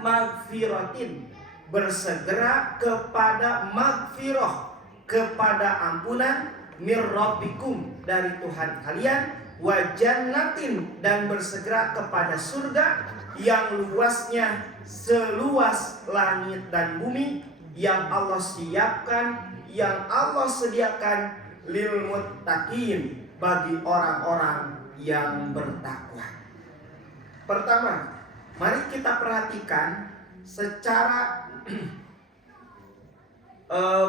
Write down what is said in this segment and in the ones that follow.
magfiratin, bersegera kepada magfirah, kepada ampunan, mir rabbikum, dari Tuhan kalian, wa jannatin, dan bersegera kepada surga yang luasnya seluas langit dan bumi, yang Allah siapkan, yang Allah sediakan lil muttaqin, bagi orang-orang yang bertakwa. Pertama, mari kita perhatikan secara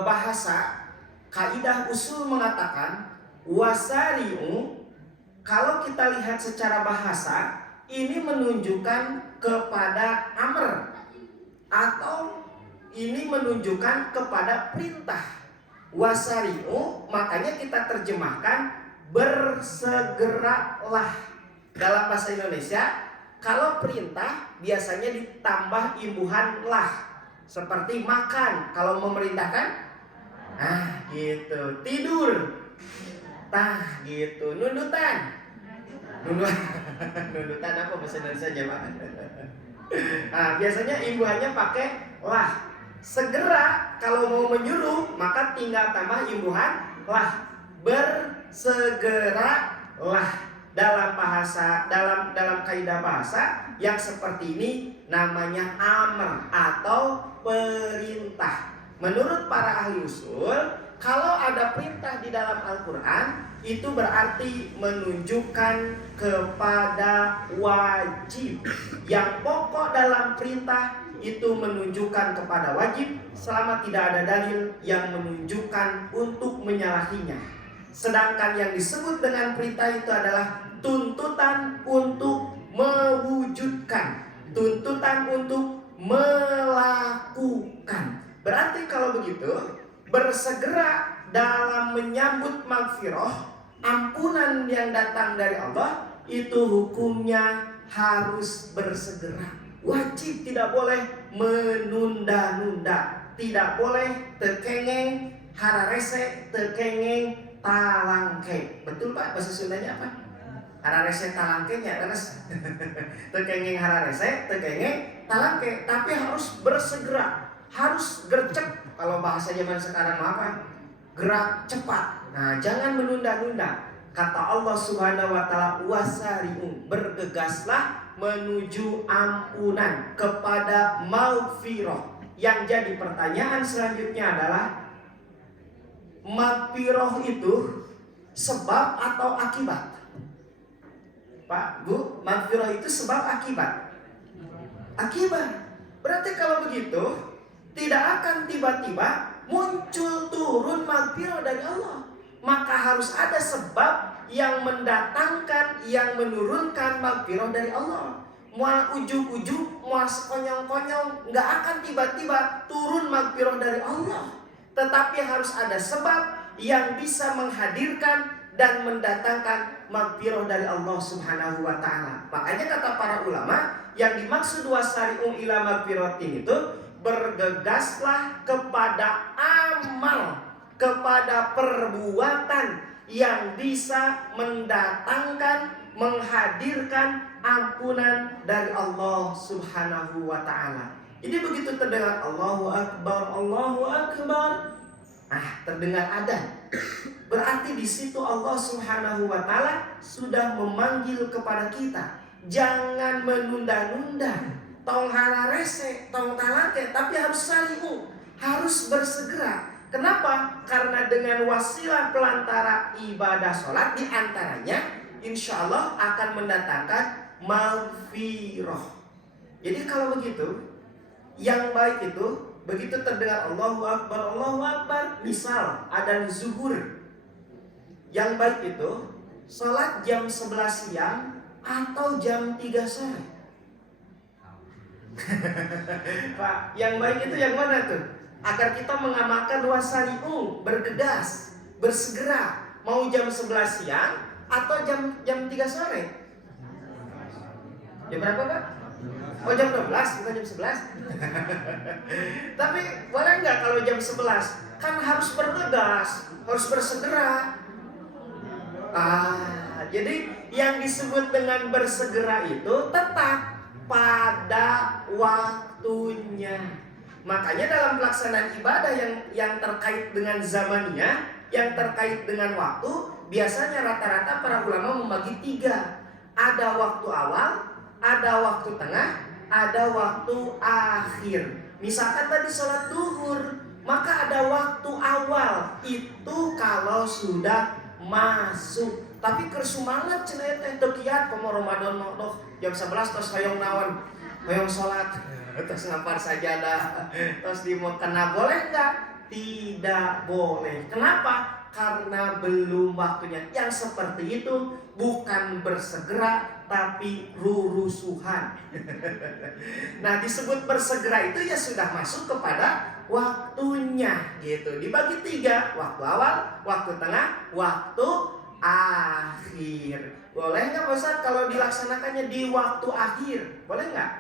bahasa. Kaidah usul mengatakan wasari'u, kalau kita lihat secara bahasa, ini menunjukkan kepada amr, atau ini menunjukkan kepada perintah. Wasari'u, makanya kita terjemahkan bersegeralah. Dalam bahasa Indonesia, kalau perintah biasanya ditambah imbuhan lah, seperti makan. Kalau memerintahkan, nah gitu, tidur, tah gitu, nundutan. Nundutan apa bahasa Indonesia aja, Pak? Nah, biasanya imbuhannya pakai lah. Segera kalau mau menyuruh, maka tinggal tambah imbuhan lah. Bersegeralah. Dalam bahasa, dalam kaidah bahasa yang seperti ini namanya amr atau perintah. Menurut para ahli usul, kalau ada perintah di dalam Al-Quran, itu berarti menunjukkan kepada wajib. Yang pokok dalam perintah itu menunjukkan kepada wajib, selama tidak ada dalil yang menunjukkan untuk menyalahinya. Sedangkan yang disebut dengan perintah itu adalah tuntutan untuk mewujudkan, tuntutan untuk melakukan. Berarti kalau begitu, bersegera dalam menyambut magfirah, ampunan yang datang dari Allah, itu hukumnya harus bersegera. Wajib, tidak boleh menunda-nunda, tidak boleh tekengeng, hararese, tekengeng, talangke. Betul Pak, bahasa Sundanya apa? Hararese talangke nya terus. Tekengeng hararese, tekengeng talangke. Tapi harus bersegera, harus gercep. Kalau bahasa zaman sekarang apa? Gerak cepat. Nah, jangan menunda-nunda. Kata Allah Subhanahu wa taala, wasari'u, bergegaslah menuju ampunan, kepada maghfirah. Yang jadi pertanyaan selanjutnya adalah, maghfirah itu sebab atau akibat? Pak, Bu, maghfirah itu sebab akibat? Akibat. Berarti kalau begitu, tidak akan tiba-tiba muncul turun maghfirah dari Allah. Maka harus ada sebab yang mendatangkan, yang menurunkan maghfirah dari Allah. Mual ujuk-ujuk, mual sekonyong-konyong, nggak akan tiba-tiba turun maghfirah dari Allah. Tetapi harus ada sebab yang bisa menghadirkan dan mendatangkan maghfirah dari Allah Subhanahu wa taala. Makanya kata para ulama, yang dimaksud wasari'u ila maghfiratin itu bergegaslah kepada amal, kepada perbuatan yang bisa mendatangkan, menghadirkan ampunan dari Allah Subhanahu wa taala. Jadi begitu terdengar Allahu Akbar, Allahu Akbar, terdengar adzan. Berarti di situ Allah Subhanahu wa taala sudah memanggil kepada kita. Jangan menunda-nunda. Tong hararese, tong talake, tapi harus salihu, harus bersegera. Kenapa? Karena dengan wasilah pelantara ibadah sholat, diantaranya insya Allah akan mendatangkan maghfirah. Jadi kalau begitu, yang baik itu begitu terdengar Allahu Akbar, misal adzan zuhur, yang baik itu sholat jam 11 siang atau jam 3 sore. Pak, yang baik itu yang mana tuh? Agar kita mengamalkan wasari'u, bergegas, bersegera. Mau jam 11 siang atau jam 3 sore? Jam berapa Pak? Oh jam 12, bukan jam 11. Tapi boleh nggak kalau jam 11? Kan harus bergegas, harus bersegera. Jadi yang disebut dengan bersegera itu tetap pada waktunya. Makanya dalam pelaksanaan ibadah yang terkait dengan zamannya, yang terkait dengan waktu, biasanya rata-rata para ulama membagi 3. Ada waktu awal, ada waktu tengah, ada waktu akhir. Misalkan tadi sholat duhur, maka ada waktu awal, itu kalau sudah masuk. Tapi kersumangat cenah teh teu kiat komo Ramadan doh jam 11 tos hoyong naon? Hoyong salat, tos ngapar sajadah, tos dimokena boleh enggak? Tidak boleh. Kenapa? Karena belum waktunya. Yang seperti itu bukan bersegera tapi rurusuhan. Nah, disebut bersegera itu ya sudah masuk kepada waktunya gitu. Dibagi 3, waktu awal, waktu tengah, waktu akhir. Boleh nggak Pak Ustadz kalau dilaksanakannya di waktu akhir? Boleh nggak?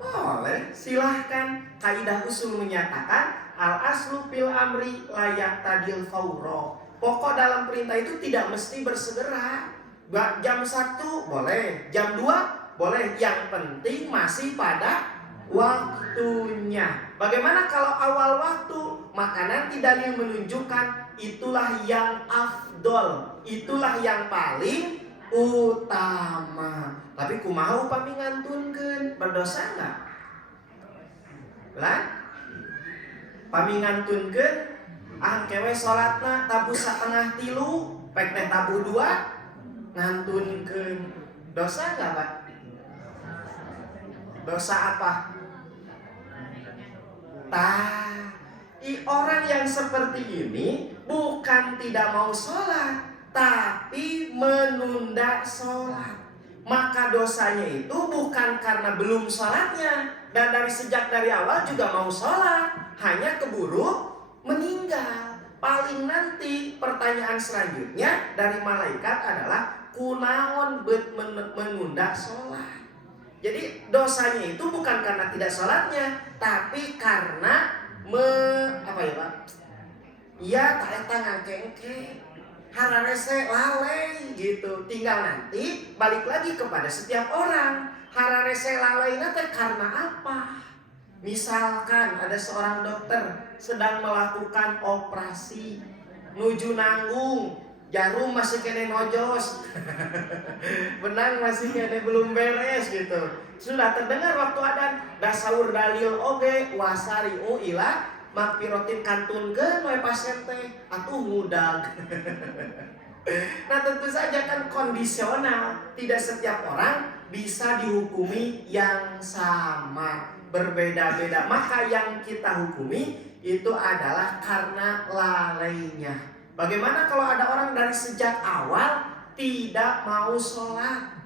Boleh, silahkan. Kaidah usul menyatakan al aslu fil amri layak tadil fauro. Pokok dalam perintah itu tidak mesti bersegera. Jam 1 boleh, jam 2 boleh. Yang penting masih pada waktunya. Bagaimana kalau awal waktu? Maka nanti dalil menunjukkan itulah yang afdol, itulah yang paling utama. Tapi kumaha upami ngantunkeun, berdosa enggak? Lah? Pami ngantunkeun kewe salatna tabu 2:30, pek teh tabu 2 ngantunkeun. Dosa enggak, Pak? Dosa apa? Orang yang seperti ini bukan tidak mau sholat, tapi menunda sholat. Maka dosanya itu bukan karena belum sholatnya, dan dari awal juga mau sholat, hanya keburu meninggal. Paling nanti pertanyaan selanjutnya dari malaikat adalah kunaon bet menunda sholat. Jadi dosanya itu bukan karena tidak sholatnya, tapi karena tak eta ngangkengke hararese lalai gitu. Tinggal nanti balik lagi kepada setiap orang. Hararese lalai teh karena apa? Misalkan ada seorang dokter sedang melakukan operasi, nuju nanggung, jarum masih kene nojos, benang masih kene belum beres gitu. Sudah terdengar waktu adzan, da saur dalil oge wasari'u ila magfiratin kantunkeun we pasien teh atuh ngudag. Nah, tentu saja kan kondisional, tidak setiap orang bisa dihukumi yang sama, berbeda-beda. Maka yang kita hukumi itu adalah karena lalainya. Bagaimana kalau ada orang dari sejak awal tidak mau sholat?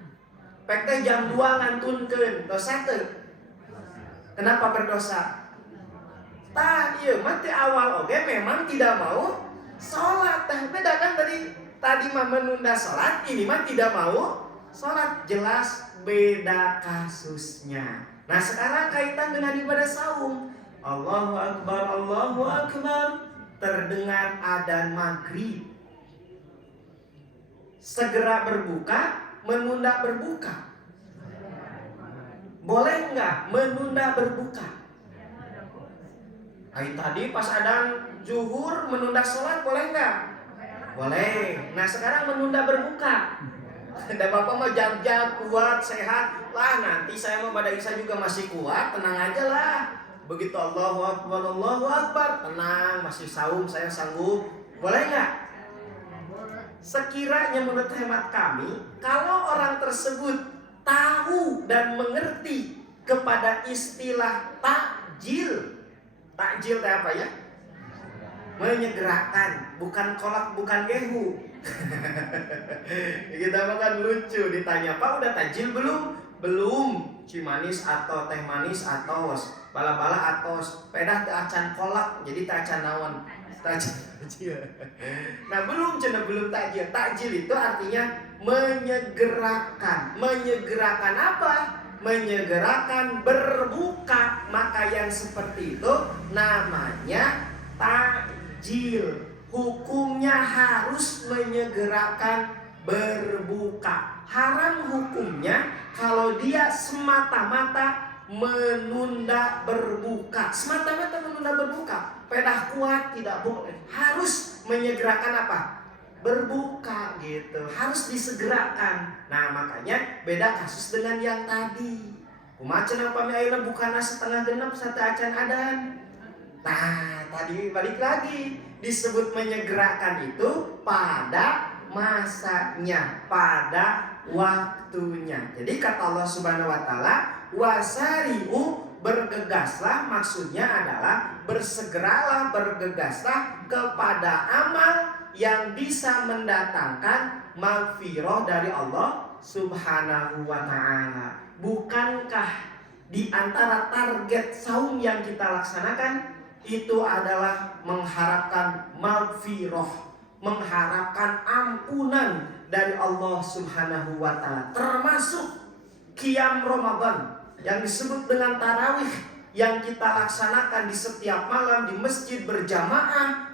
Pek teh jam 2 ngantunkeun, dosa teu? Kenapa berdosa? Tah, ieu mah teh awal oge memang tidak mau sholat. Teh beda kan tadi mah menunda sholat, ini mah tidak mau sholat. Jelas beda kasusnya. Nah, sekarang kaitan dengan ibadah saum. Allahu Akbar, Allahu Akbar. Terdengar adzan maghrib. Segera berbuka, menunda berbuka. Boleh nggak menunda berbuka? Tadi pas adzan zuhur menunda sholat boleh nggak? Boleh. Nah, sekarang menunda berbuka. Dan Bapak mah jam-jam kuat, sehat lah. Nanti saya mau pada Isya juga masih kuat, tenang aja lah. Begitu Allahu Akbar, tenang, masih saum, saya sanggup. Boleh nggak? Sekiranya menurut hemat kami, kalau orang tersebut tahu dan mengerti kepada istilah takjil. Takjil itu apa ya? Menyegerakan, bukan kolak, bukan gehu. Kita makan lucu, ditanya, "Pak, udah takjil belum?" "Belum." Cimanis atau teh manis atos, bala-bala atos, pedah teu acan kolak, jadi teu acan naon? Takjil. Nah, belum takjil. Takjil itu artinya menyegerakan. Menyegerakan apa? Menyegerakan berbuka. Maka yang seperti itu namanya takjil. Hukumnya harus menyegerakan berbuka. Haram hukumnya kalau dia semata-mata menunda berbuka. Semata-mata menunda berbuka. Pedah kuat tidak boleh. Harus menyegerakan apa? Berbuka gitu. Harus disegerakan. Nah makanya beda kasus dengan yang tadi. Kumacan apa ayeuna bukana setengah genep satu acan adan. Nah tadi balik lagi. Disebut menyegerakan itu pada masanya, pada waktunya. Jadi kata Allah Subhanahu wa taala, wasari'u, bergegaslah, maksudnya adalah bersegeralah, bergegaslah kepada amal yang bisa mendatangkan maghfirah dari Allah Subhanahu wa taala. Bukankah di antara target saum yang kita laksanakan itu adalah mengharapkan maghfirah, mengharapkan ampunan dari Allah Subhanahu wa taala, termasuk qiyam Ramadan yang disebut dengan tarawih yang kita laksanakan di setiap malam di masjid berjamaah.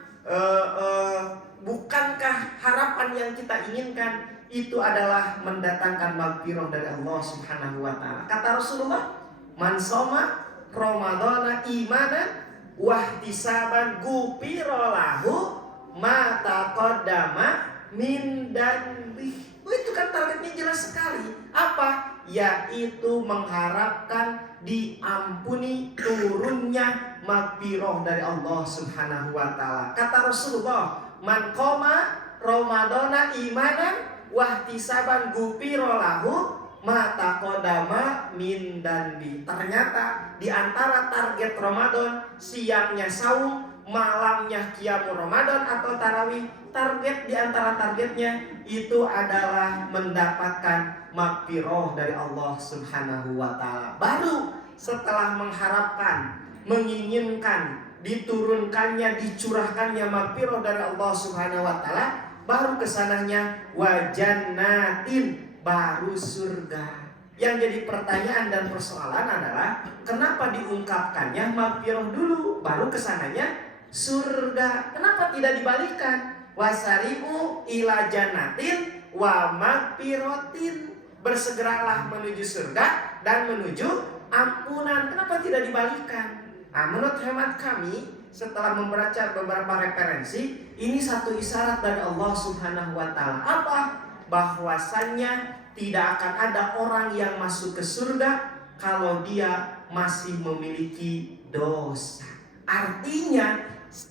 Bukankah harapan yang kita inginkan itu adalah mendatangkan maghfirah dari Allah Subhanahu wa taala? Kata Rasulullah, man shoma ramadhana imanan wahtisaban ghufira lahu ma taqaddama min dzanbi. Itu kan targetnya jelas sekali. Apa? Yaitu mengharapkan diampuni turunnya maghfirah dari Allah Subhanahu wa taala. Kata Rasulullah, man qoma ramadhana imanan wahtisaban ghufira lahu ma taqaddama min dzanbi. Ternyata di antara target Ramadan, siangnya saum, malamnya qiyamul Ramadan atau tarawih, target di antara targetnya itu adalah mendapatkan maghfirah dari Allah Subhanahu wa taala. Baru setelah mengharapkan, menginginkan diturunkannya, dicurahkannya maghfirah dari Allah Subhanahu wa taala, baru kesananya wajannatin, baru surga. Yang jadi pertanyaan dan persoalan adalah kenapa diungkapkannya maghfirah dulu baru kesananya surga? Kenapa tidak dibalikkan? Wasari'u ila jannatin wa maghfiratin, bersegeralah menuju surga dan menuju ampunan. Kenapa tidak dibalikkan? Nah, menurut hemat kami setelah membaca beberapa referensi, ini satu isyarat dari Allah Subhanahu wa taala. Apa? Bahwasannya tidak akan ada orang yang masuk ke surga kalau dia masih memiliki dosa. Artinya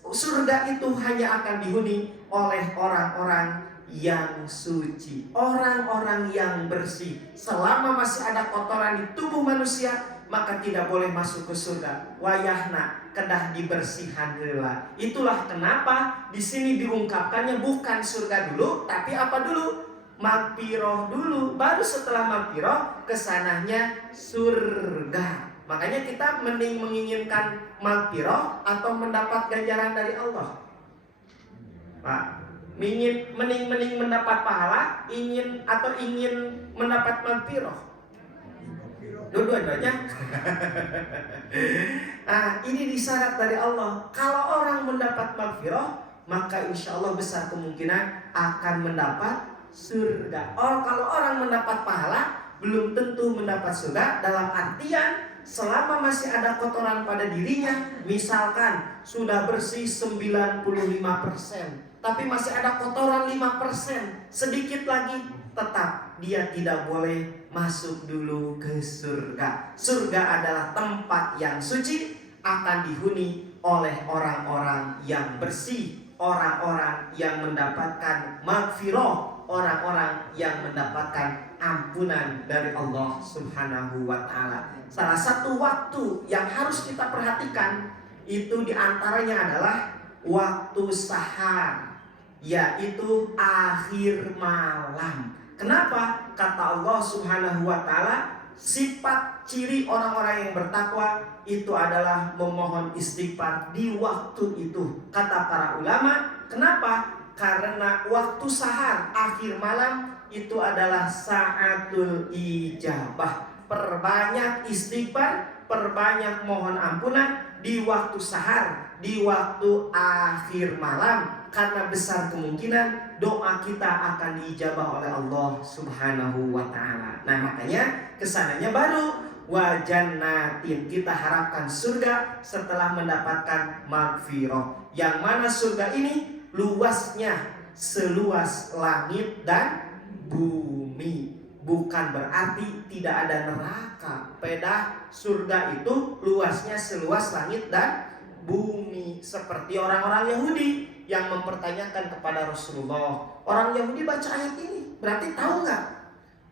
surga itu hanya akan dihuni oleh orang-orang yang suci, orang-orang yang bersih. Selama masih ada kotoran di tubuh manusia, maka tidak boleh masuk ke surga. Wayahna kedah dibersihan heula. Itulah kenapa di sini diungkapkannya bukan surga dulu, tapi apa dulu? Maghfirah dulu. Baru setelah maghfirah kesananya surga. Makanya kita mending menginginkan maghfirah atau mendapat ganjaran dari Allah. Pak, mending mendapat pahala, ingin mendapat maghfirah. Dua-duanya. Nah, ini disyarat dari Allah. Kalau orang mendapat maghfirah, maka insya Allah besar kemungkinan akan mendapat surga. Kalau orang mendapat pahala, belum tentu mendapat surga. Dalam artian selama masih ada kotoran pada dirinya, misalkan sudah bersih 95%, tapi masih ada kotoran 5%, sedikit lagi, tetap dia tidak boleh masuk dulu ke surga. Surga adalah tempat yang suci, akan dihuni oleh orang-orang yang bersih, orang-orang yang mendapatkan maghfirah, orang-orang yang mendapatkan ampunan dari Allah Subhanahu wa taala. Salah satu waktu yang harus kita perhatikan itu diantaranya adalah waktu sahar, yaitu akhir malam. Kenapa? Kata Allah Subhanahu wa taala, sifat ciri orang-orang yang bertakwa itu adalah memohon istighfar di waktu itu. Kata para ulama, kenapa? Karena waktu sahar akhir malam itu adalah sa'atul ijabah. Perbanyak istighfar, perbanyak mohon ampunan di waktu sahar, di waktu akhir malam. karena besar kemungkinan doa kita akan diijabah oleh Allah Subhanahu wa taala. Nah, makanya kesananya baru wa jannatin, kita harapkan surga setelah mendapatkan magfirah. Yang mana surga ini luasnya seluas langit dan bumi. Bukan berarti tidak ada neraka. Beda, surga itu luasnya seluas langit dan bumi. Seperti orang-orang Yahudi yang mempertanyakan kepada Rasulullah. Orang Yahudi baca ayat ini, berarti tahu nggak?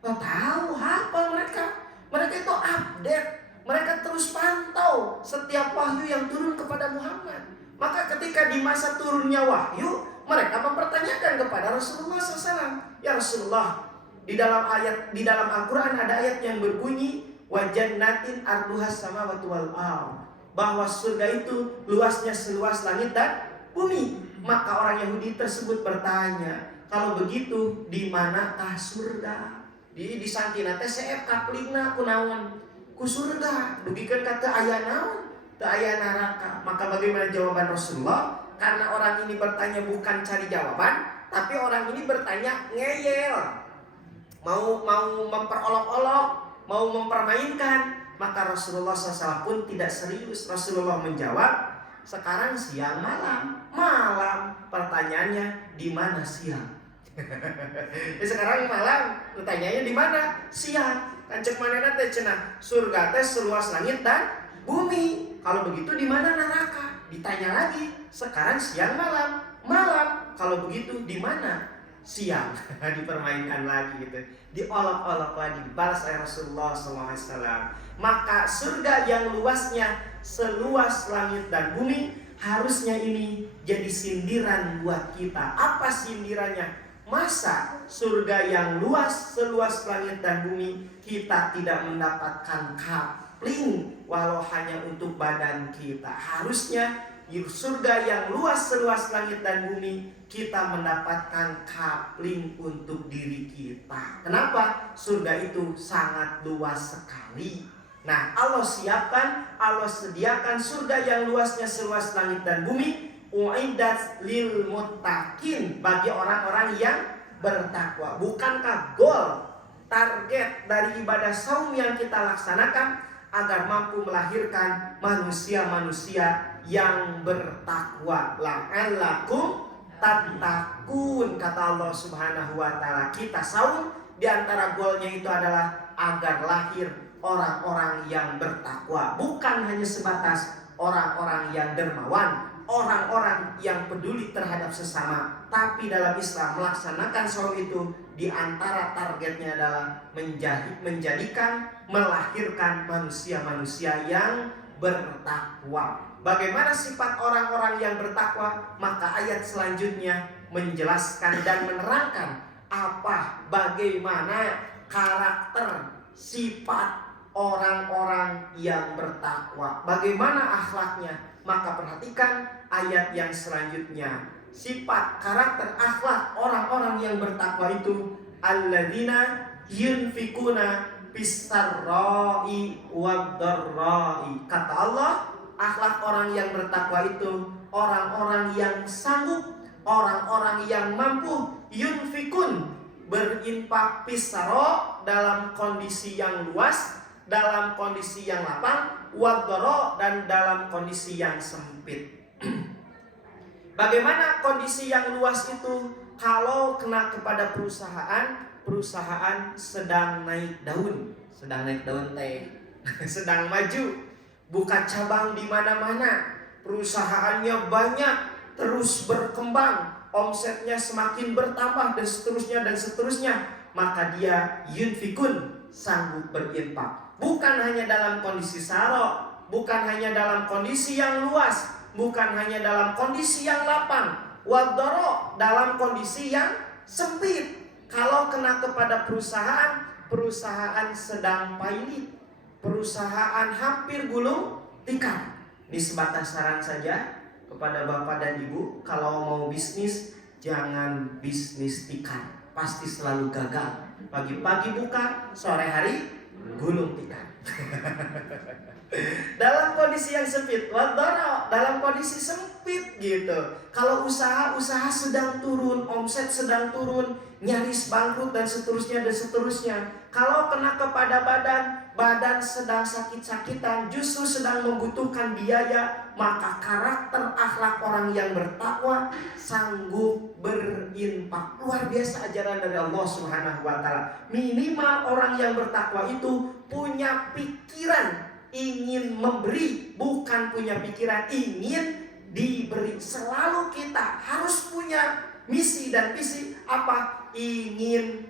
Oh, tahu, hafal mereka. Mereka itu update, mereka terus pantau setiap wahyu yang turun kepada Muhammad. Maka ketika di masa turunnya wahyu, mereka mempertanyakan kepada Rasulullah SAW. Ya Rasulullah, di dalam Al-Quran ada ayat yang berbunyi wa jannatin arduhas samawati wal ardh, bahwa surga itu luasnya seluas langit dan bumi. Maka orang Yahudi tersebut bertanya, kalau begitu di manakah surga? Di santina teh seep kaplingna kunaon? Ku surga. Dugikeun ka teu aya naon? Teu aya neraka. Maka bagaimana jawaban Rasulullah? Karena orang ini bertanya bukan cari jawaban, tapi orang ini bertanya ngeyel. Mau memperolok-olok, mau mempermainkan. Maka Rasulullah SAW pun tidak serius. Rasulullah menjawab, sekarang siang malam. Pertanyaannya, di mana siang? Sekarang malam, pertanyaannya di mana? Siang. Kancek manehna teh cenah, surga teh seluas langit dan bumi. Kalau begitu di mana neraka? Ditanya lagi. Sekarang siang malam. Kalau begitu di mana? Siang. Dipermainkan lagi gitu. Diolok-olok lagi, dibalas oleh Rasulullah SAW. Maka surga yang luasnya seluas langit dan bumi, harusnya ini jadi sindiran buat kita. Apa sindirannya? Masa surga yang luas seluas langit dan bumi kita tidak mendapatkan kapling walau hanya untuk badan kita? Harusnya surga yang luas seluas langit dan bumi kita mendapatkan kapling untuk diri kita. Kenapa? Surga itu sangat luas sekali. Nah, Allah sediakan surga yang luasnya seluas langit dan bumi, uiddat lil muttaqin, bagi orang-orang yang bertakwa. Bukankah goal, target dari ibadah saum yang kita laksanakan agar mampu melahirkan manusia-manusia yang bertakwa? La'allakum tattaqun, kata Allah Subhanahu wa taala. Kita saum, di antara goalnya itu adalah agar lahir orang-orang yang bertakwa, bukan hanya sebatas orang-orang yang dermawan, orang-orang yang peduli terhadap sesama. Tapi dalam Islam melaksanakan saum itu di antara targetnya adalah menjadikan, melahirkan manusia-manusia yang bertakwa. Bagaimana sifat orang-orang yang bertakwa? Maka ayat selanjutnya menjelaskan dan menerangkan bagaimana karakter, sifat orang-orang yang bertakwa, bagaimana akhlaknya. Maka perhatikan ayat yang selanjutnya. Sifat, karakter, akhlak orang-orang yang bertakwa itu alladzina yunfikuna fis-sarra'i wad-dharra'i. Kata Allah, akhlak orang yang bertakwa itu orang-orang yang sanggup, orang-orang yang mampu yunfikun, berinfak fis-sarra, dalam kondisi yang luas, dalam kondisi yang lapang, wadoro, dan dalam kondisi yang sempit. Bagaimana kondisi yang luas itu? Kalau kena kepada perusahaan sedang naik daun teh, sedang maju, buka cabang di mana-mana, perusahaannya banyak, terus berkembang, omsetnya semakin bertambah dan seterusnya, maka dia yunfikun, sanggup berinfak. Bukan hanya dalam kondisi sarok, bukan hanya dalam kondisi yang luas, bukan hanya dalam kondisi yang lapang, wadoro, dalam kondisi yang sempit. Kalau kena kepada perusahaan sedang pailit, perusahaan hampir gulung tikar. Ini sebatas saran saja kepada bapak dan ibu, kalau mau bisnis jangan bisnis tikar, pasti selalu gagal. Pagi-pagi buka, sore hari gulung tikar. Dalam kondisi yang sempit, wadoro dalam kondisi sempit gitu. Kalau usaha sedang turun, omset sedang turun, nyaris bangkrut dan seterusnya. Kalau kena kepada badan sedang sakit-sakitan, justru sedang membutuhkan biaya, maka karakter akhlak orang yang bertakwa sanggup berinfak. Luar biasa ajaran dari Allah Subhanahu wa taala. Minimal orang yang bertakwa itu punya pikiran ingin memberi, bukan punya pikiran ingin diberi. Selalu kita harus punya misi dan visi apa? Ingin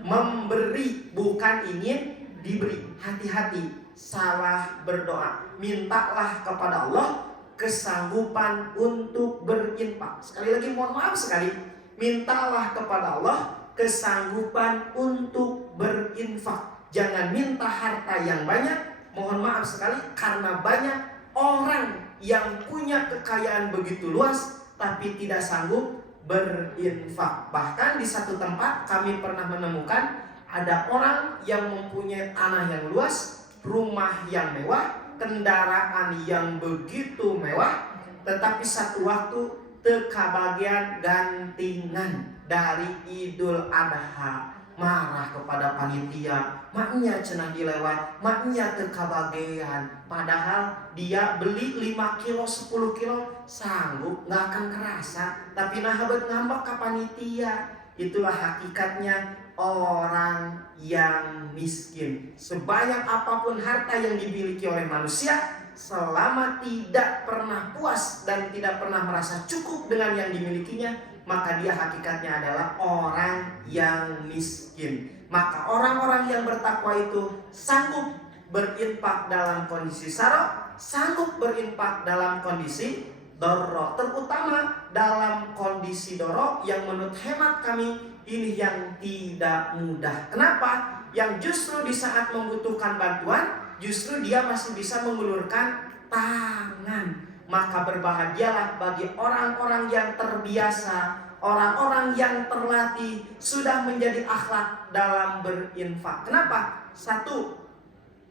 memberi, bukan ingin diberi. Hati-hati salah berdoa. Mintalah kepada Allah kesanggupan untuk berinfak. Sekali lagi mohon maaf sekali. Mintalah kepada Allah kesanggupan untuk berinfak. Jangan minta harta yang banyak. Mohon maaf sekali, karena banyak orang yang punya kekayaan begitu luas tapi tidak sanggup berinfak. Bahkan di satu tempat kami pernah menemukan ada orang yang mempunyai tanah yang luas, rumah yang mewah, kendaraan yang begitu mewah, tetapi satu waktu tekabagian gantingan dari Idul Adha, marah kepada panitia, maknya cenah dilewat, maknya tekabagian. Padahal dia beli 5 kilo, 10 kilo sanggup, gak akan kerasa. Tapi nahabet ngambek ke panitia. Itulah hakikatnya orang yang miskin. Sebanyak apapun harta yang dimiliki oleh manusia, selama tidak pernah puas dan tidak pernah merasa cukup dengan yang dimilikinya, maka dia hakikatnya adalah orang yang miskin. Maka orang-orang yang bertakwa itu sanggup berinfak dalam kondisi sarok, sanggup berinfak dalam kondisi doro, terutama dalam kondisi doro yang menurut hemat kami ini yang tidak mudah. Kenapa? Yang justru di saat membutuhkan bantuan, justru dia masih bisa mengulurkan tangan. Maka berbahagialah bagi orang-orang yang terbiasa, orang-orang yang terlatih, sudah menjadi akhlak dalam berinfak. Kenapa? Satu,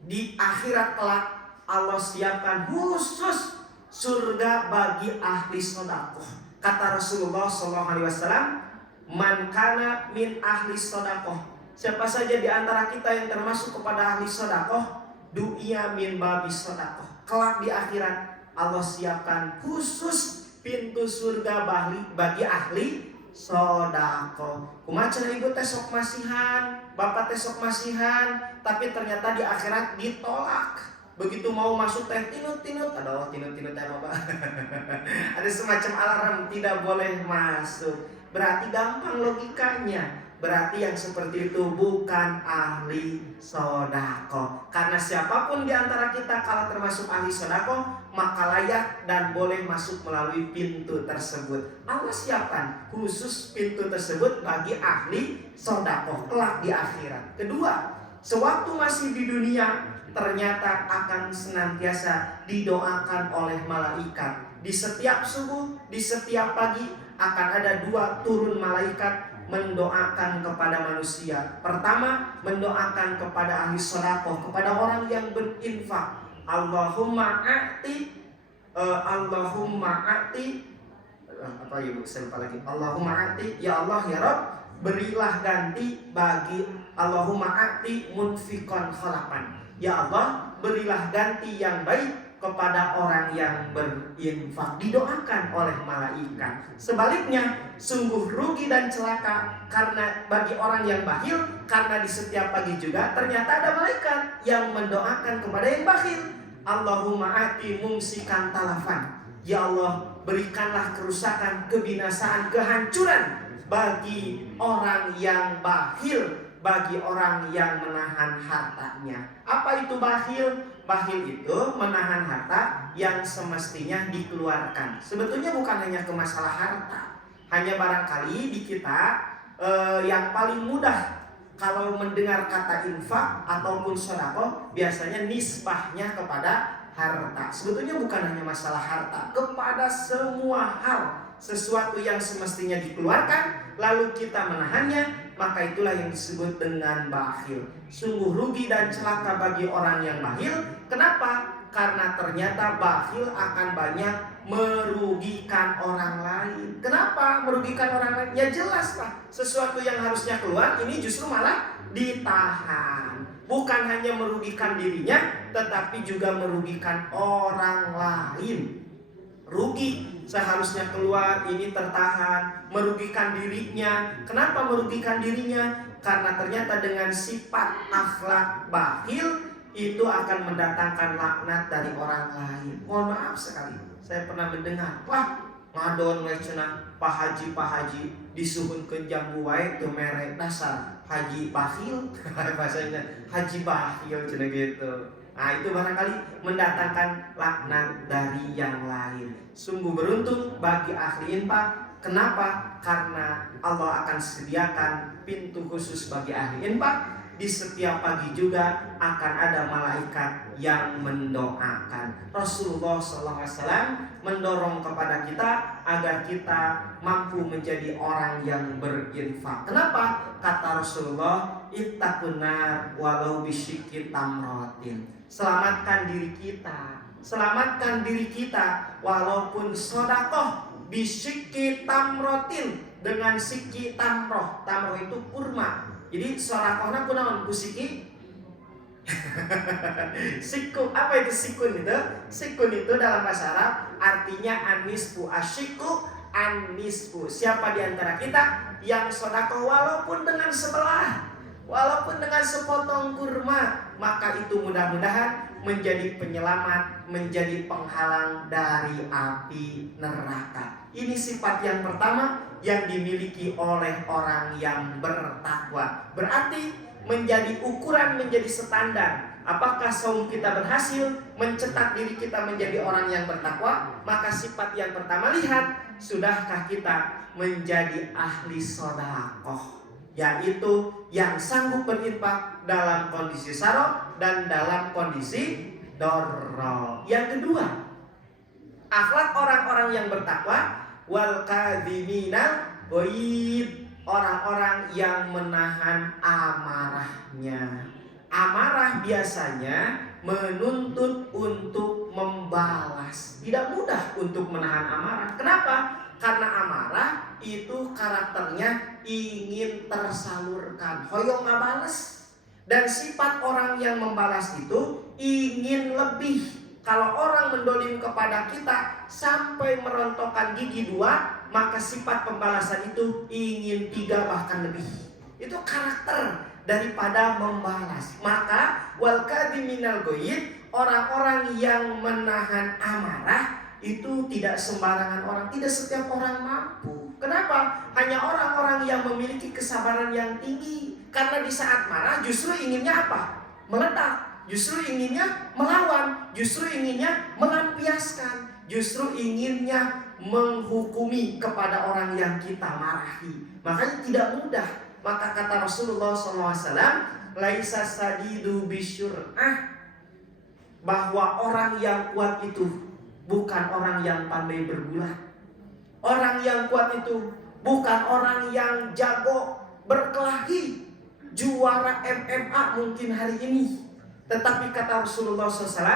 di akhirat kelak Allah siapkan khusus surga bagi ahli sedekah. Kata Rasulullah SAW, man kana min ahli sedekah, siapa saja di antara kita yang termasuk kepada ahli sedekah, du'iya min babi sedekah. Kelak di akhirat Allah siapkan khusus pintu surga bagi ahli sedekah. Kumaha ibu teh sok masihan, bapak teh sok masihan, tapi ternyata di akhirat ditolak. Begitu mau masuk teh tinut, aduh tinut teh bapak. Ada semacam alarm tidak boleh masuk. Berarti gampang logikanya. Berarti yang seperti itu bukan ahli sedekah. Karena siapapun di antara kita kalau termasuk ahli sedekah, maka layak dan boleh masuk melalui pintu tersebut. Allah siapkan khusus pintu tersebut bagi ahli sedekah kelak di akhirat. Kedua, sewaktu masih di dunia ternyata akan senantiasa didoakan oleh malaikat. Di setiap subuh, di setiap pagi akan ada 2 turun malaikat mendoakan kepada manusia. Pertama, mendoakan kepada ahli sedekah, kepada orang yang berinfak. Allahumma a'ti apa ya Bu? Saya lupa lagi. Allahumma a'ti, ya Allah ya Rabb, berilah ganti bagi Allahumma a'ti munfiqan khalaqan. Ya Allah, berilah ganti yang baik kepada orang yang berinfak. Didoakan oleh malaikat. Sebaliknya, sungguh rugi dan celaka karena bagi orang yang bakhil, karena di setiap pagi juga ternyata ada malaikat yang mendoakan kepada yang bakhil. Allahumma ati mumsikan talafan. Ya Allah, berikanlah kerusakan, kebinasaan, kehancuran bagi orang yang bakhil, bagi orang yang menahan hartanya. Apa itu bakhil? Bakhil itu menahan harta yang semestinya dikeluarkan. Sebetulnya bukan hanya ke masalah harta. Hanya barangkali di kita yang paling mudah kalau mendengar kata infak ataupun sedekah, biasanya nisbahnya kepada harta. Sebetulnya bukan hanya masalah harta, kepada semua hal. Sesuatu yang semestinya dikeluarkan lalu kita menahannya, maka itulah yang disebut dengan bakhil. Sungguh rugi dan celaka bagi orang yang bakhil. Kenapa? Karena ternyata bakhil akan banyak merugikan orang lain. Kenapa merugikan orang lain? Ya jelas lah, sesuatu yang harusnya keluar ini justru malah ditahan. Bukan hanya merugikan dirinya, tetapi juga merugikan orang lain. Rugi, seharusnya keluar, ini tertahan, merugikan dirinya. Kenapa merugikan dirinya? Karena ternyata dengan sifat akhlak bakhil itu akan mendatangkan laknat dari orang lain. Mohon maaf sekali, saya pernah mendengar, wah ngadon we cenah Pak Haji disuhunkeun jambu wae teu mere dasar haji bakhil. Bahasanya haji bakhil cenah gitu. Nah itu barangkali mendatangkan laknat dari yang lain. Sungguh beruntung bagi ahli infak. Kenapa? Karena Allah akan sediakan pintu khusus bagi ahli infak. Di setiap pagi juga akan ada malaikat yang mendoakan. Rasulullah SAW mendorong kepada kita agar kita mampu menjadi orang yang berinfak. Kenapa? Kata Rasulullah, ittaqun nar walau bisyikki tamratin. Selamatkan diri kita. Selamatkan diri kita walaupun sedekah bisyikki tamratin, dengan siki tamroh. Tamroh itu kurma. Jadi sedekahna kunaon ku siki? Siku. Apa itu sikun itu? Sikun itu dalam bahasa Arab artinya anisfu. Asyiku anisfu. Siapa di antara kita yang sedekah walaupun dengan sebelah, walaupun dengan sepotong kurma, maka itu mudah-mudahan menjadi penyelamat, menjadi penghalang dari api neraka. Ini sifat yang pertama yang dimiliki oleh orang yang bertakwa. Berarti menjadi ukuran, menjadi standar. Apakah saum kita berhasil mencetak diri kita menjadi orang yang bertakwa? Maka sifat yang pertama, lihat, sudahkah kita menjadi ahli sedekah, yaitu yang sanggup berinfak dalam kondisi saro dan dalam kondisi dorro. Yang kedua, akhlak orang-orang yang bertakwa, wal kadhimina ghaib, orang-orang yang menahan amarahnya. Amarah biasanya menuntut untuk membalas. Tidak mudah untuk menahan amarah. Kenapa? Karena amarah itu karakternya ingin tersalurkan, hoyong ngabales. Dan sifat orang yang membalas itu ingin lebih. Kalau orang mendolim kepada kita sampai merontokkan gigi 2, maka sifat pembalasan itu ingin 3 bahkan lebih. Itu karakter daripada membalas. Maka wal kadhiminal ghaib, orang-orang yang menahan amarah itu tidak sembarangan orang, tidak setiap orang mampu. Kenapa? Hanya orang-orang yang memiliki kesabaran yang tinggi. Karena di saat marah justru inginnya apa? Meledak. Justru inginnya melawan, justru inginnya melampiaskan, justru inginnya menghukumi kepada orang yang kita marahi. Makanya tidak mudah. Maka kata Rasulullah SAW, laisa sadidu bisyur'ah, bahwa orang yang kuat itu bukan orang yang pandai bergulat. Orang yang kuat itu bukan orang yang jago berkelahi, juara MMA mungkin hari ini. Tetapi kata Rasulullah SAW,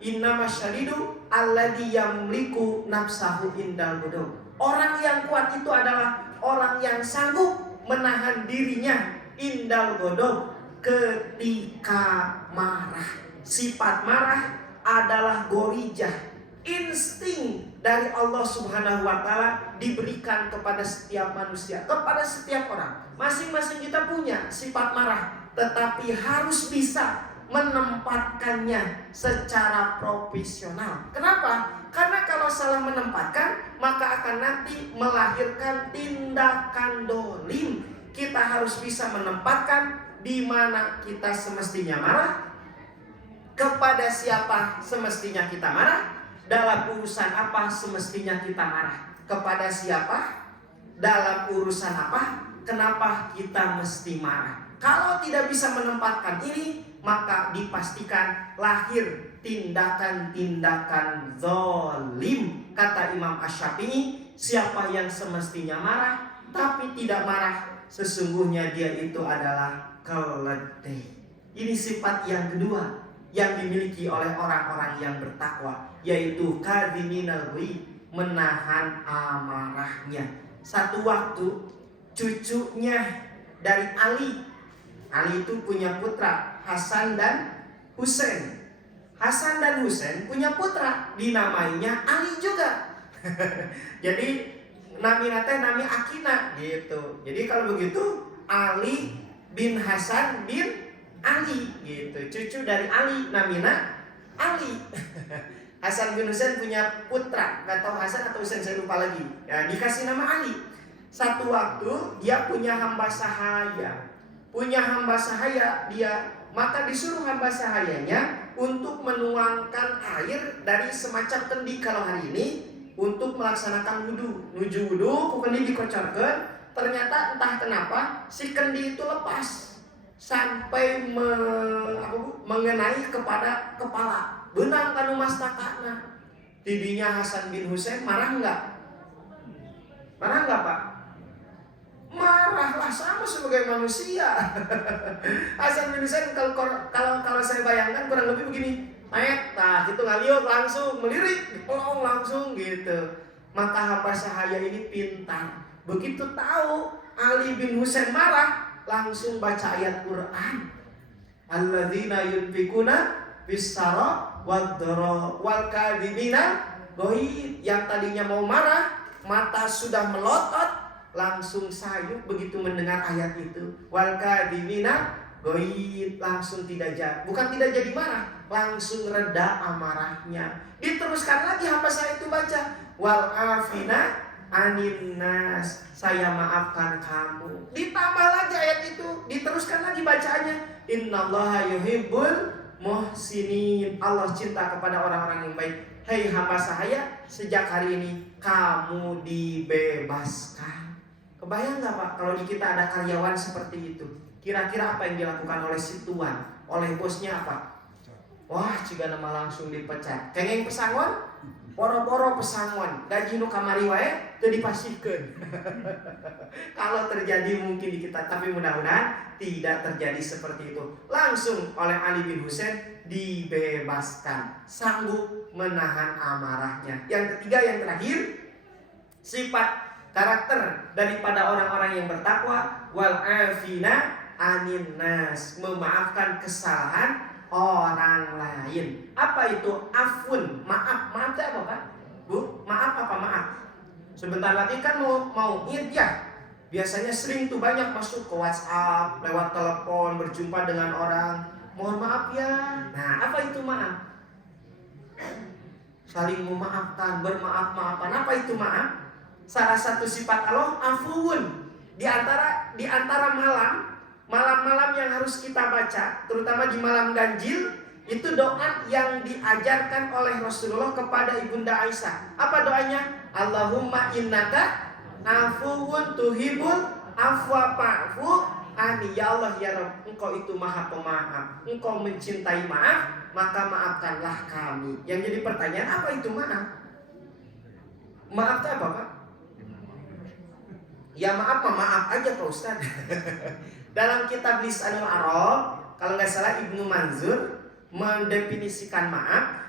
innama syadidu alladhi yamliku nafsahu indal ghadab. Orang yang kuat itu adalah orang yang sanggup menahan dirinya indal ghadab, ketika marah. Sifat marah adalah gorijah, insting dari Allah Subhanahu wa Ta'ala diberikan kepada setiap manusia, kepada setiap orang. Masing-masing kita punya sifat marah, tetapi harus bisa menempatkannya secara profesional. Kenapa? Karena kalau salah menempatkan, maka akan nanti melahirkan tindakan dolim. Kita harus bisa menempatkan di mana kita semestinya marah, kepada siapa semestinya kita marah, dalam urusan apa semestinya kita marah, kepada siapa, dalam urusan apa, kenapa kita mesti marah. Kalau tidak bisa menempatkan ini, maka dipastikan lahir tindakan-tindakan zalim. Kata Imam Asy-Syafi'i, siapa yang semestinya marah tapi tidak marah, sesungguhnya dia itu adalah keledai. Ini sifat yang kedua yang dimiliki oleh orang-orang yang bertakwa, yaitu kadhiminal ghaidh, menahan amarahnya. Satu waktu cucunya dari Ali itu punya putra Hasan dan Husain. Hasan dan Husain punya putra dinamainya Ali juga. Jadi nami Akina gitu. Jadi kalau begitu Ali bin Hasan bin Ali gitu, cucu dari Ali namina Ali. Hasan bin Husain punya putra, nggak tahu Hasan atau Husain, saya lupa lagi. Ya, dikasih nama Ali. Satu waktu dia punya hamba sahaya, dia, maka disuruh hamba sahayanya untuk menuangkan air dari semacam kendi kalau hari ini untuk melaksanakan wudhu. Nuju wudhu, kendi dikocorkan. Ternyata entah kenapa si kendi itu lepas sampai mengenai kepada kepala, benang kanu mastakana. Tidinya Hasan bin Husain marah enggak? Marah enggak, Pak? Marahlah, sama sebagai manusia. Hasan bin Husain kalau saya bayangkan kurang lebih begini. Nah, itu ngaliuk langsung melirik, dipelong langsung gitu. Maka hamba sahaya ini pintar. Begitu tahu Ali bin Husain marah, langsung baca ayat Quran. Alladzina yunfikuna bis-sarra wad-dharra wal kadhimina ghaidh. Yang tadinya mau marah, mata sudah melotot, langsung sayup begitu mendengar ayat itu. Wal kadhimina ghaidh, langsung tidak jadi marah, langsung reda amarahnya. Diteruskan lagi hamba saya itu baca wal afina anin nas, saya maafkan kamu. Ditambah lagi ayat itu, diteruskan lagi bacaannya, innallaha yuhibbul muhsinin, Allah cinta kepada orang-orang yang baik. Hei hamba sahaya, sejak hari ini kamu dibebaskan. Kebayang gak Pak kalau di kita ada karyawan seperti itu? Kira-kira apa yang dilakukan oleh si tuan, oleh bosnya apa? Wah, jika nama langsung dipecat. Kengeng pesangon, poro-poro pesangon, gaji nu kamari wae teu dipasihkeun. Kalau terjadi mungkin di kita, tapi mudah-mudahan tidak terjadi seperti itu. Langsung oleh Ali bin Husain dibebaskan, sanggup menahan amarahnya. Yang ketiga, yang terakhir, sifat karakter daripada orang-orang yang bertakwa, wal afina anin nas, memaafkan kesalahan orang lain. Apa itu afun? Maaf itu apa Pak? Bu, maaf apa maaf? Sebentar lagi kan mau Id ya. Biasanya sering tuh banyak masuk ke WhatsApp, lewat telepon, berjumpa dengan orang. Mohon maaf ya. Nah, apa itu maaf? Saling memaafkan, bermaaf-maafan. Apa itu maaf? Salah satu sifat Allah afuun. Di antara malam-malam yang harus kita baca, terutama di malam ganjil, itu doa yang diajarkan oleh Rasulullah kepada Ibunda Aisyah. Apa doanya? Allahumma innaka afuwun tuhibul afwa fa'fu anni. Ya Allah ya Rabb, Engkau itu maha pemaaf, Engkau mencintai maaf, maka maafkanlah kami. Yang jadi pertanyaan, apa itu maaf? Maaf itu apa Pak? Ya maaf aja Pak Ustaz. Dalam kitab Lisanul Arab, kalau nggak salah Ibnu Manzur mendefinisikan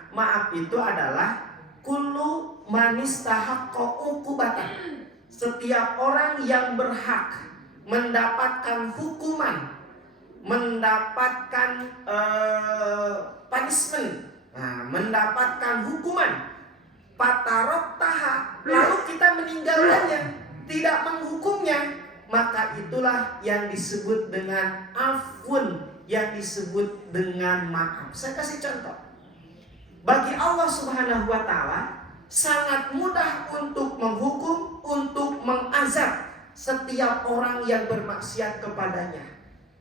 maaf itu adalah kullu manistahaqqa uqubatan. Setiap orang yang berhak mendapatkan hukuman, mendapatkan punishment, mendapatkan hukuman, patarok taha, lalu kita meninggalkannya, tidak menghukumnya, maka itulah yang disebut dengan afun, yang disebut dengan maaf. Saya kasih contoh. Bagi Allah Subhanahu wa Ta'ala sangat mudah untuk menghukum, untuk mengazab setiap orang yang bermaksiat kepadanya.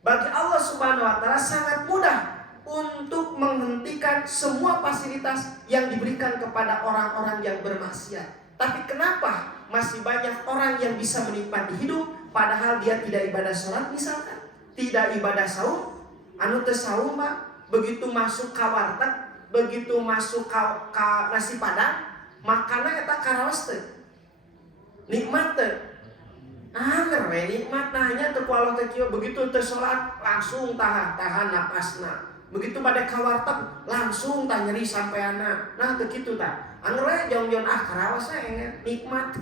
Bagi Allah Subhanahu wa Ta'ala sangat mudah untuk menghentikan semua fasilitas yang diberikan kepada orang-orang yang bermaksiat. Tapi kenapa masih banyak orang yang bisa menikmati hidup padahal dia tidak ibadah sholat misalkan, tidak ibadah saum, anu teu saum Pak, begitu masuk ka warteg, begitu masuk ka nasi padang, makanna eta karaos teu, nikmat teu. Ngeri nikmat nanya teu ku Allah teh kieu, begitu teu salat langsung tahan napasna. Begitu pada kawarteg langsung tah nyeri sampeana. Nah teu kitu tah. Angger jong-jong karawas nikmat.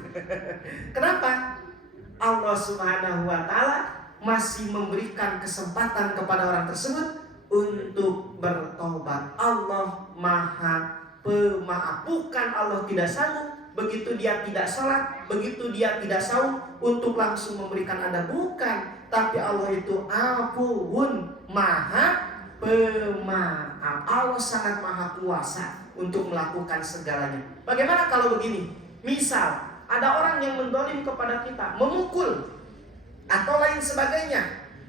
Kenapa? Allah Subhanahu wa taala masih memberikan kesempatan kepada orang tersebut untuk bertobat. Allah Maha Pemaaf. Bukan Allah tidak sanggup, begitu dia tidak salat, begitu dia tidak saum untuk langsung memberikan Anda, bukan. Tapi Allah itu Afuwun, Maha Pemaaf. Allah sangat maha kuasa untuk melakukan segalanya. Bagaimana kalau begini? Misal ada orang yang mendolim kepada kita, memukul atau lain sebagainya.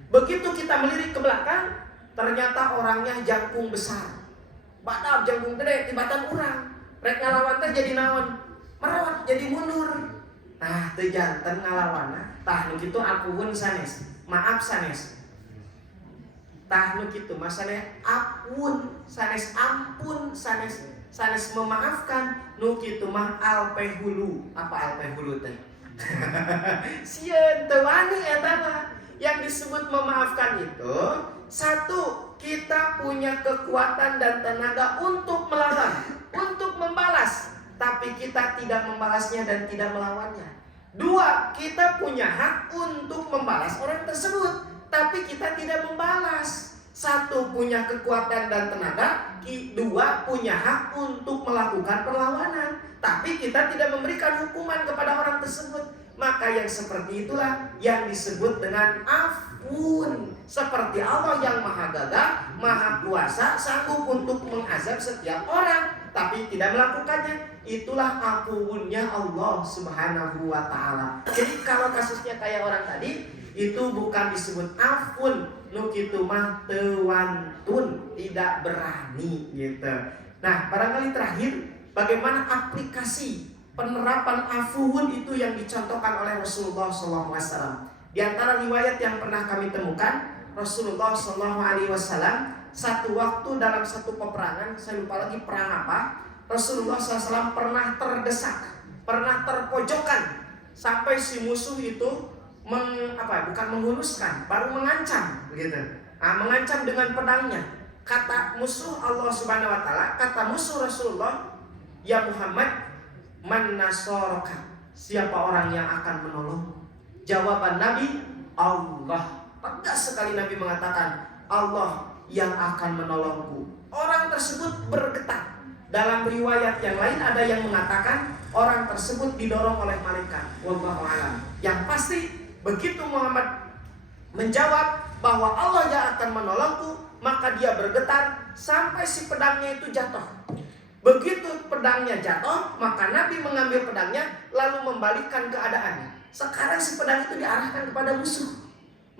Begitu kita melirik ke belakang, ternyata orangnya jangkung besar, badak jangkung gede, tibatan urang. Rek ngalawan teh jadi naon? Merawat jadi mundur. Nah, teu janten ngalawanna. Tah nu kitu apuhun sanes. Maaf sanes. Tah nu kitu masane apun sanes, ampun sanes. Sanes memaafkan, nu kitu mah alpehulu. Apa alpehulu teh? Sieun teu wani eta mah. Yang disebut memaafkan itu, satu, kita punya kekuatan dan tenaga untuk melawan, untuk membalas, tapi kita tidak membalasnya dan tidak melawannya. Dua, kita punya hak untuk membalas orang tersebut, tapi kita tidak membalas. Satu, punya kekuatan dan tenaga. Dua, punya hak untuk melakukan perlawanan, tapi kita tidak memberikan hukuman kepada orang tersebut. Maka yang seperti itulah yang disebut dengan afun. Seperti Allah yang maha gagah, maha kuasa, sanggup untuk mengazab setiap orang, tapi tidak melakukannya. Itulah afunnya Allah Subhanahu wa ta'ala. Jadi kalau kasusnya kayak orang tadi, itu bukan disebut afun, nu kitu mah tewantun, tidak berani gitu. Nah, barangkali terakhir, bagaimana aplikasi penerapan afuun itu yang dicontohkan oleh Rasulullah SAW. Di antara riwayat yang pernah kami temukan, Rasulullah SAW satu waktu dalam satu peperangan, saya lupa lagi perang apa, Rasulullah SAW pernah terdesak, pernah terpojokkan, sampai si musuh itu bukan menghunuskan, baru mengancam, begitu. Mengancam dengan pedangnya. Kata musuh Allah Subhanahu Wa Taala, kata musuh Rasulullah, ya Muhammad, man nasoroka, siapa orang yang akan menolongmu? Jawaban Nabi, Allah. Tegas sekali Nabi mengatakan, Allah yang akan menolongku. Orang tersebut bergetar. Dalam riwayat yang lain ada yang mengatakan orang tersebut didorong oleh malaikat. Wallahu a'lam. Yang pasti begitu Muhammad menjawab bahwa Allah yang akan menolongku, maka dia bergetar sampai si pedangnya itu jatuh. Begitu pedangnya jatuh, maka Nabi mengambil pedangnya lalu membalikkan keadaannya. Sekarang si pedang itu diarahkan kepada musuh.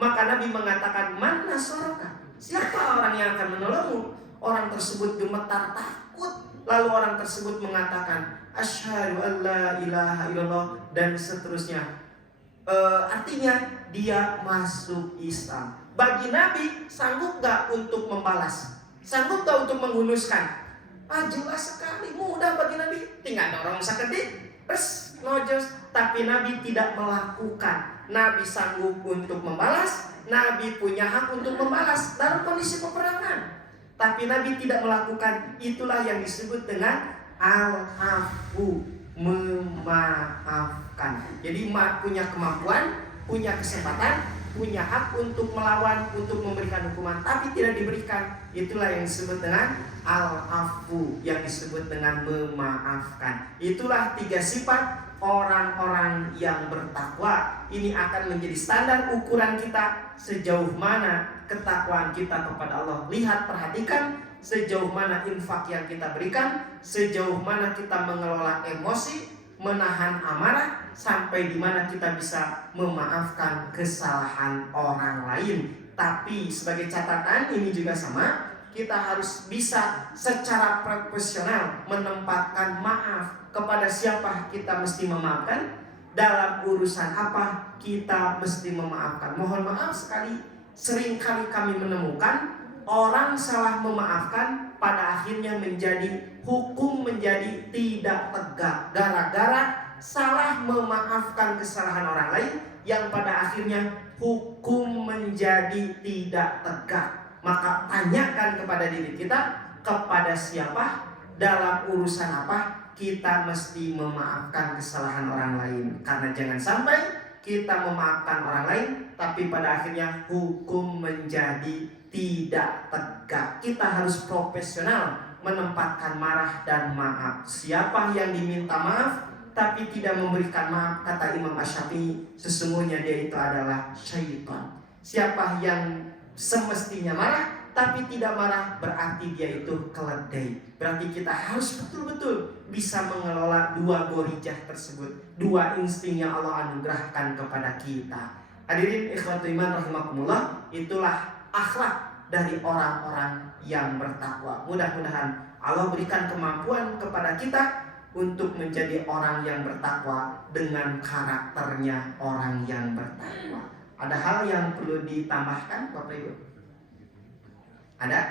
Maka Nabi mengatakan, man nasoroka, siapa orang yang akan menolongmu? Orang tersebut gemetar takut. Lalu orang tersebut mengatakan, asyhadu an la ilaha illallah, dan seterusnya. Artinya dia masuk Islam. Bagi Nabi, sanggup gak untuk membalas? Sanggup gak untuk menghunuskan? Jelas sekali, mudah bagi Nabi. Tinggal dorong sakedik, terus nojos. Tapi Nabi tidak melakukan. Nabi sanggup untuk membalas. Nabi punya hak untuk membalas dalam kondisi peperangan. Tapi Nabi tidak melakukan. Itulah yang disebut dengan al-afu, memaafkan. Jadi punya kemampuan, punya kesempatan, punya hak untuk melawan, untuk memberikan hukuman, tapi tidak diberikan. Itulah yang disebut dengan al-afu, yang disebut dengan memaafkan. Itulah 3 sifat orang-orang yang bertakwa. Ini akan menjadi standar ukuran kita sejauh mana ketakwaan kita kepada Allah. Lihat, perhatikan sejauh mana infak yang kita berikan, sejauh mana kita mengelola emosi, menahan amarah, sampai di mana kita bisa memaafkan kesalahan orang lain. Tapi sebagai catatan ini juga sama, kita harus bisa secara profesional menempatkan maaf. Kepada siapa kita mesti memaafkan, dalam urusan apa kita mesti memaafkan. Mohon maaf sekali, seringkali kami menemukan orang salah memaafkan, pada akhirnya menjadi hukum menjadi tidak tegak gara-gara salah memaafkan kesalahan orang lain, yang pada akhirnya hukum menjadi tidak tegak. Maka tanyakan kepada diri kita, kepada siapa, dalam urusan apa kita mesti memaafkan kesalahan orang lain. Karena jangan sampai kita memaafkan orang lain tapi pada akhirnya hukum menjadi tidak tegak. Kita harus profesional menempatkan marah dan maaf. Siapa yang diminta maaf tapi tidak memberikan maaf, kata Imam Asy-Syafi'i, sesungguhnya dia itu adalah syaitan. Siapa yang semestinya marah tapi tidak marah, berarti dia itu keledai. Berarti kita harus betul-betul bisa mengelola dua gorijah tersebut, dua insting yang Allah anugerahkan kepada kita. Hadirin ikhwatul iman rahimakumullah, itulah akhlak dari orang-orang yang bertakwa. Mudah-mudahan Allah berikan kemampuan kepada kita untuk menjadi orang yang bertakwa dengan karakternya orang yang bertakwa. Ada hal yang perlu ditambahkan Bapak Ibu? Ada?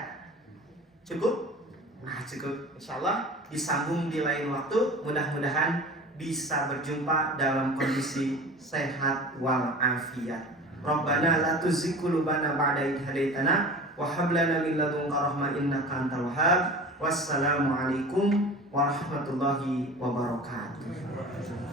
Cukup? Nah cukup, insyaallah disambung di lain waktu. Mudah-mudahan bisa berjumpa dalam kondisi sehat walafiat. Rabbana la tuzigh qulubana ba'da idh hadaitana wa hab lana min ladunka rahmah innaka antal wahhab. Wassalamualaikum warahmatullahi wabarakatuh.